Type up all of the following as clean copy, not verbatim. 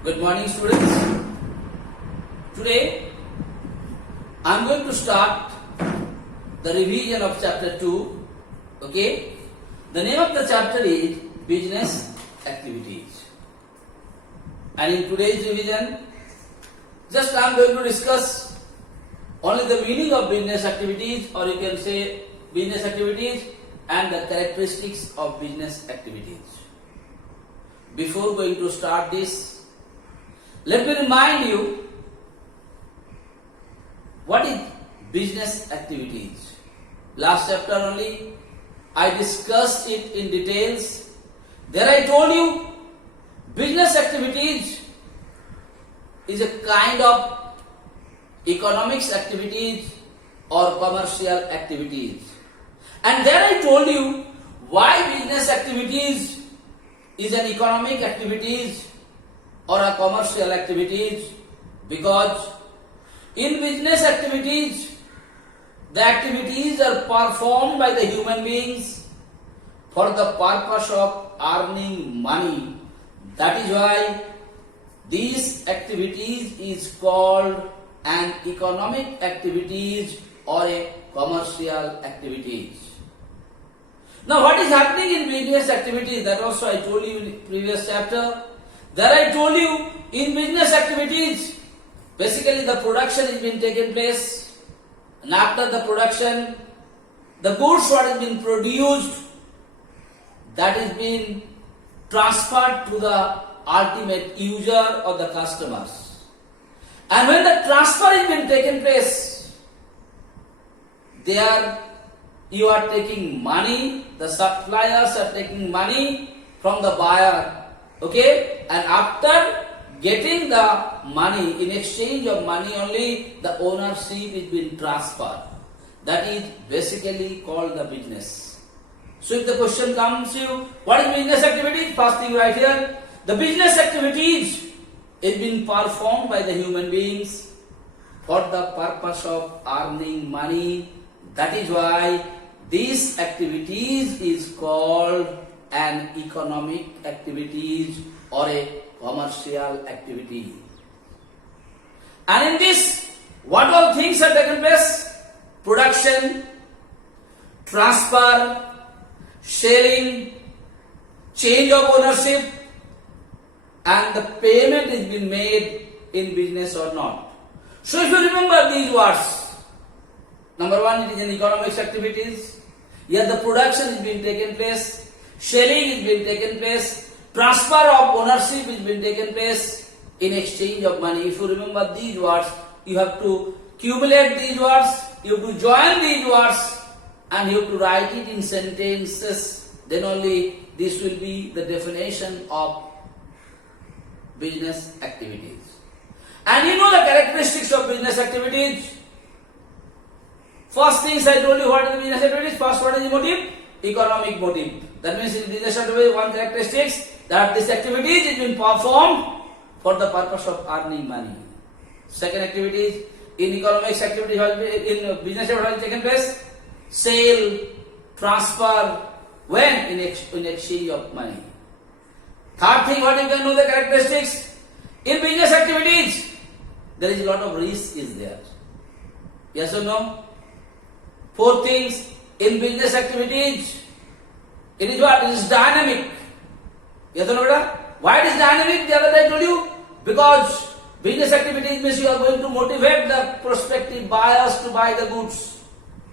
Good morning, students. Today I am going to start the revision of chapter 2. Okay? The name of the chapter is Business Activities. And in today's revision, just I am going to discuss only the meaning of business activities, or you can say business activities and the characteristics of business activities. Before going to start this, let me remind you what is business activities. Last chapter only I discussed it in details. There I told you business activities is a kind of economics activities or commercial activities. And there I told you why business activities is an economic activities or a commercial activities, because in business activities the activities are performed by the human beings for the purpose of earning money. That is why these activities is called an economic activities or a commercial activities. Now what is happening in business activities, that also I told you in the previous chapter. There I told you in business activities basically the production is being taken place, and after the production the goods what is being produced, that is being transferred to the ultimate user or the customers. And when the transfer is being taken place, there you are taking money, the suppliers are taking money from the buyer. Okay, and after getting the money, in exchange of money only, the ownership is being transferred. That is basically called the business. So if the question comes to you, what is business activity? First thing right here, the business activities is being performed by the human beings for the purpose of earning money. That is why these activities is called an economic activities or a commercial activity. And in this, what all things are taken place? Production, transfer, sharing, change of ownership, and the payment is being made in business or not. So if you remember these words, number one, it is an economics activities. Here the production is being taken place, sharing is being taken place, transfer of ownership is being taken place in exchange of money. If you remember these words, you have to accumulate these words, you have to join these words, and you have to write it in sentences. Then only this will be the definition of business activities. And you know the characteristics of business activities. First things I told you, what are the business activities? First, what is the motive? Economic motive. That means in business activities, one characteristics that this activities is being performed for the purpose of earning money. Second activities, in economics activities, in business activities taken place, sale, transfer, when in exchange of money. Third thing, what you can know the characteristics, in business activities there is a lot of risk is there. Yes or no? Fourth things, in business activities, it is what? It is dynamic. Yes or no, beta? Why it is dynamic? The other day I told you, because business activities means you are going to motivate the prospective buyers to buy the goods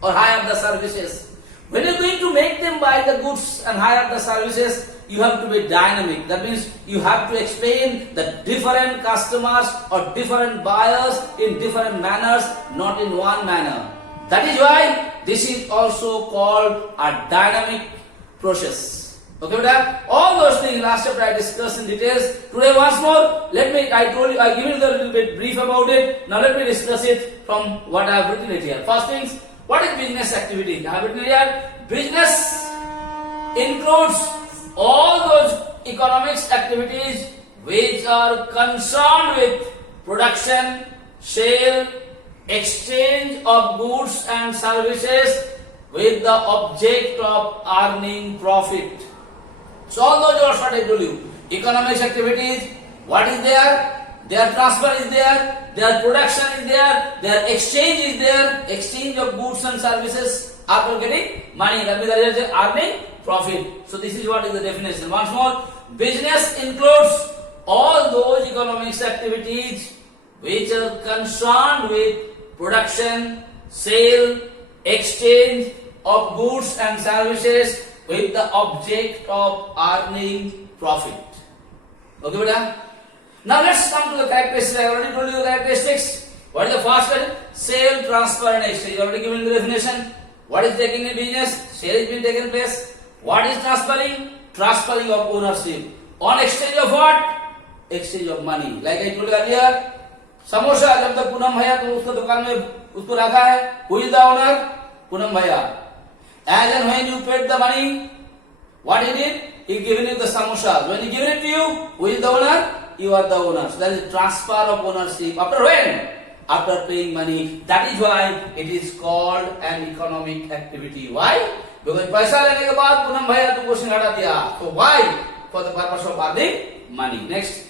or hire the services. When you are going to make them buy the goods and hire the services, you have to be dynamic. That means you have to explain the different customers or different buyers in different manners, not in one manner. That is why this is also called a dynamic process. Okay, beta? All those things last chapter I discussed in details. Today once more, I give you the little bit brief about it. Now let me discuss it from what I have written it here. First things, what is business activity? I have written here, business includes all those economics activities which are concerned with production, sale, exchange of goods and services with the object of earning profit. So all those are what I told you. Economic activities What is there? Their transfer is there, their production is there, their exchange is there, exchange of goods and services after getting money. That means there is earning profit. So this is what is the definition. Once more, business includes all those economics activities which are concerned with production, sale, exchange of goods and services with the object of earning profit. Okay, beta? Now let's come to the characteristics. I already told you the characteristics. What is the first one? Sale, transfer and exchange. Already given the definition. What is taking in business? Sale is being taken place. What is transferring? Transferring of ownership. On exchange of what? Exchange of money. Like I told you earlier, samosa जब तक पूनम भैया तो उसको दुकान में उसको रखा है, who is the owner? Poonam भैया. As and when you paid the money, what he did? He given you the samosas. When he given it to you, who is the owner? You are the owner. So that is transfer of ownership. After when? After paying money. That is why it is called an economic activity. Why? Because पैसा लेने के बाद पूनम भैया तुमको सिंघाड़ा दिया. So why? For the purpose of earning money. Next,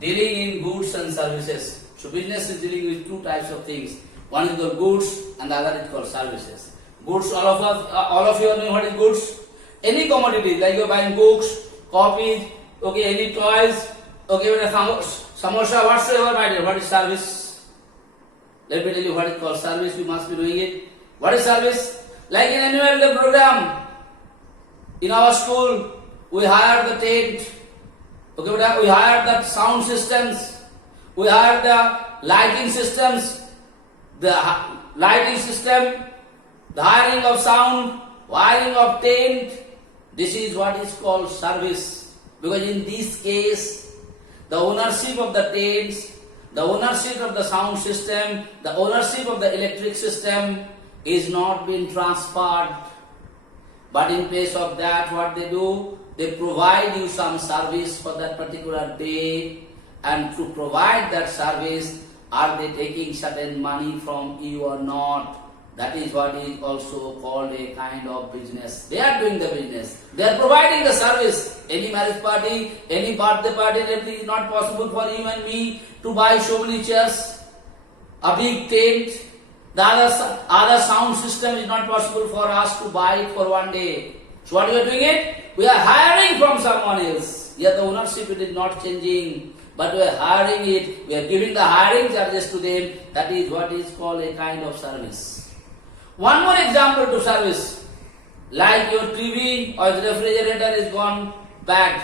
dealing in goods and services. So business is dealing with two types of things. One is the goods and the other is called services. Goods, all of you know what is goods. Any commodity, like you are buying books, copies, okay, any toys, okay, when a samosa, whatsoever, my dear, what is service? Let me tell you what is called service, you must be doing it. What is service? Like in annual day program, in our school, we hire the tent, okay, we hire the sound systems, we hire the lighting systems, the lighting system, the hiring of sound, wiring of tent. This is what is called service. Because in this case, the ownership of the tents, the ownership of the sound system, the ownership of the electric system is not being transferred. But in place of that, what they do, they provide you some service for that particular day, and to provide that service, are they taking certain money from you or not? That is what is also called a kind of business. They are doing the business. They are providing the service. Any marriage party, any birthday party, everything is not possible for you and me to buy so many chairs, a big tent. The other sound system is not possible for us to buy it for one day. So what we are doing it? We are hiring from someone else. Yet the ownership it is not changing. But we are hiring it. We are giving the hiring charges to them. That is what is called a kind of service. One more example to service, like your TV or the refrigerator is gone bad.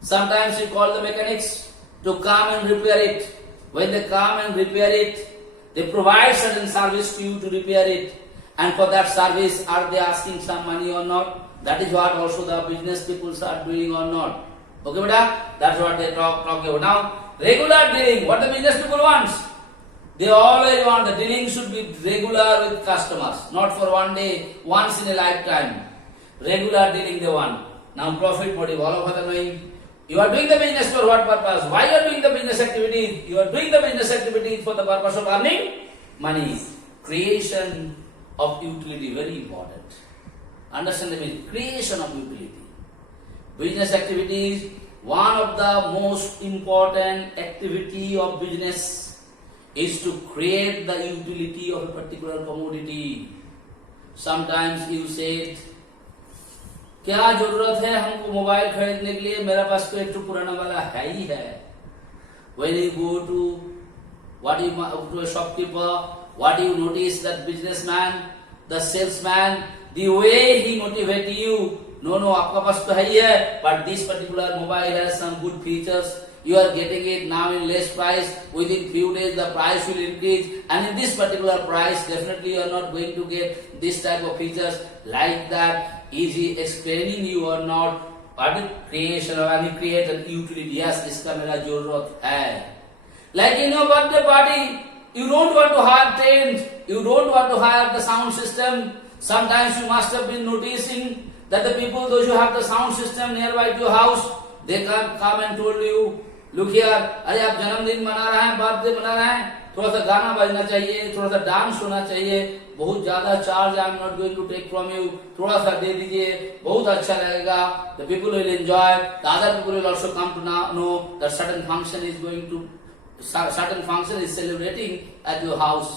Sometimes you call the mechanics to come and repair it. When they come and repair it, they provide certain service to you to repair it. And for that service, are they asking some money or not? That is what also the business people are doing or not. Okay, beta? That's what they talk about. Now, regular dealing, what the business people wants? They always want the dealing should be regular with customers, not for one day, once in a lifetime. Regular dealing they want. Now profit motive, all of us are knowing. You are doing the business for what purpose? Why you are doing the business activity? You are doing the business activity for the purpose of earning money. Creation of utility, very important. Understand the meaning? Creation of utility. Business activities, one of the most important activity of business is to create the utility of a particular commodity. Sometimes you say, क्या जरूरत है हमको mobile खरीदने के लिए, मेरा पास तो एक तो पुराना वाला है ही है. When you go to a shopkeeper, what do you notice? That businessman, the salesman, the way he motivates you. No, आपका पास तो है ही है, but this particular mobile has some good features. You are getting it now in less price. Within few days the price will increase, and in this particular price definitely you are not going to get this type of features. Like that, is he explaining you or not? What is creation or any create an utility? Yes, इसका मेरा जरूरत है. Like in your birthday party, you don't want to hire tent, you don't want to hire the sound system. Sometimes you must have been noticing that the people, those who have the sound system nearby to your house, they come and told you, look here, अरे आप जन्मदिन मना रहे हैं, birthday मना रहे हैं, थोड़ा सा गाना बजना चाहिए, थोड़ा सा डांस होना चाहिए, बहुत ज्यादा charge I am not going to take from you, थोड़ा सा दे दीजिए, बहुत अच्छा लगेगा. The people will enjoy, the other people will also come to know that certain function is going to, certain function is celebrating at your house.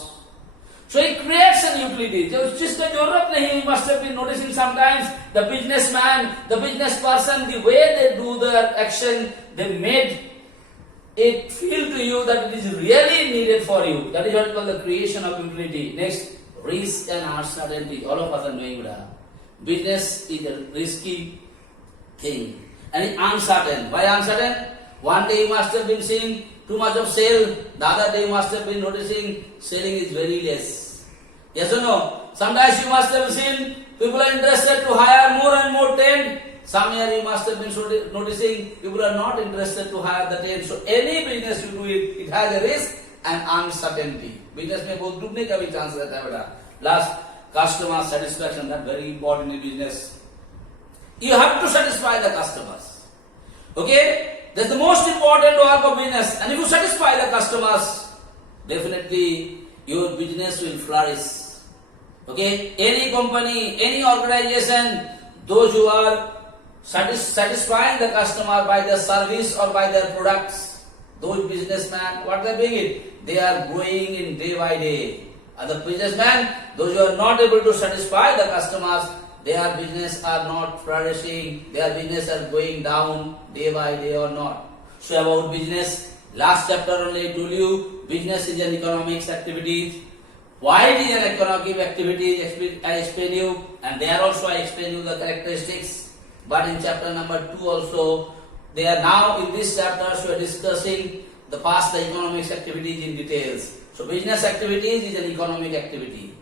So it creates an utility. जो चीज का जरूरत नहीं, you must have been noticing sometimes the businessman, the business person, the way they do their action, they made it feel to you that it is really needed for you. That is what is called the creation of utility. Next, risk and uncertainty. All of us are knowing that business is a risky thing and it's uncertain. Why uncertain? One day you must have been seeing too much of sale, the other day you must have been noticing selling is very less. Yes or no? Sometimes you must have seen people are interested to hire more and more tent. Some year you must have been noticing people are not interested to hire the tent. So any business you do it has a risk and uncertainty. Business में बहुत डूबने का भी chance रहता है बेटा. Last, customer satisfaction, that very important in business. You have to satisfy the customers. Okay? That's the most important work of business. And if you satisfy the customers, definitely your business will flourish. Okay? Any company, any organization, those who are satisfying the customer by their service or by their products, those businessmen, what they are doing it? They are growing in day by day. Other businessmen, those who are not able to satisfy the customers, their business are not flourishing, their business are going down day by day or not. So about business, last chapter only I told you, business is an economics activity. Why it is an economic activity, I explain you, and there also I explain you the characteristics. But in chapter number 2 also, they are now in this chapter, so we are discussing the past the economics activities in details. So business activities is an economic activity.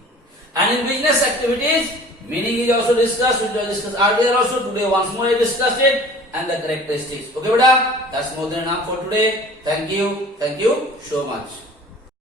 And in business activities, meaning is also discussed, which was discussed earlier also, today once more I discussed it, and the characteristics. Okay, beta? That's more than enough for today. Thank you so much.